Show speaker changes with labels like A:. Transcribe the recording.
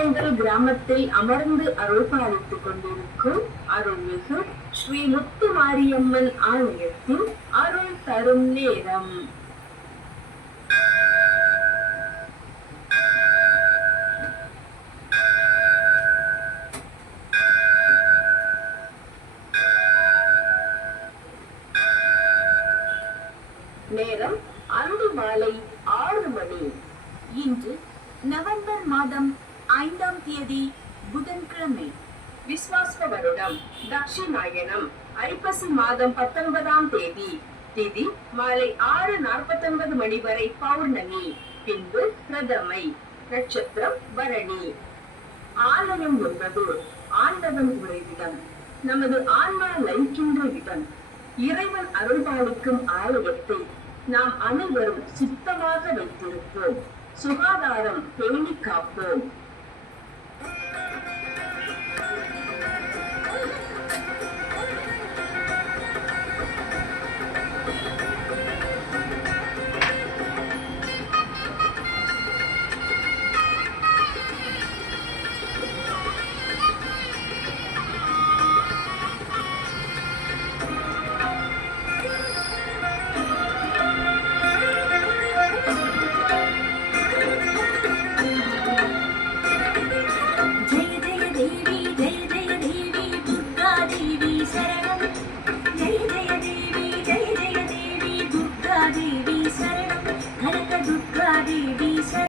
A: என்ற கிராமத்தில் அமர்ந்து அருள் பாலித்துக் கொண்டிருக்கும் அருள்மிகு ஸ்ரீ முத்து மாரியம்மன் ஆலயத்தின் அருள் தரும் நேரம். நேரம் அன்று மாலை ஆறு மணி.
B: இன்று நவம்பர் மாதம் ஐந்தாம் தேதி புதன்கிழமை.
A: விஸ்வாச வருடம் தட்சிணாயனம் ஐப்பசி மாதம் பத்தொன்பதாம் தேதி. திதி மாலை ஆறு நாற்பத்தி ஒன்பது மணி வரை பௌர்ணமி பின்பு பிரதமை நட்சத்திரம் பரணி. ஆலயம் என்பது ஆண்டவன் உறைவிடம் நமது ஆன்மா லயிக்கின்ற இடம் இறைவன் அருள்பாலிக்கும் ஆலயத்தை நாம் அனைவரும் சுத்தமாக வைத்திருப்போம். சுகாதாரம் பேணி காப்போம்.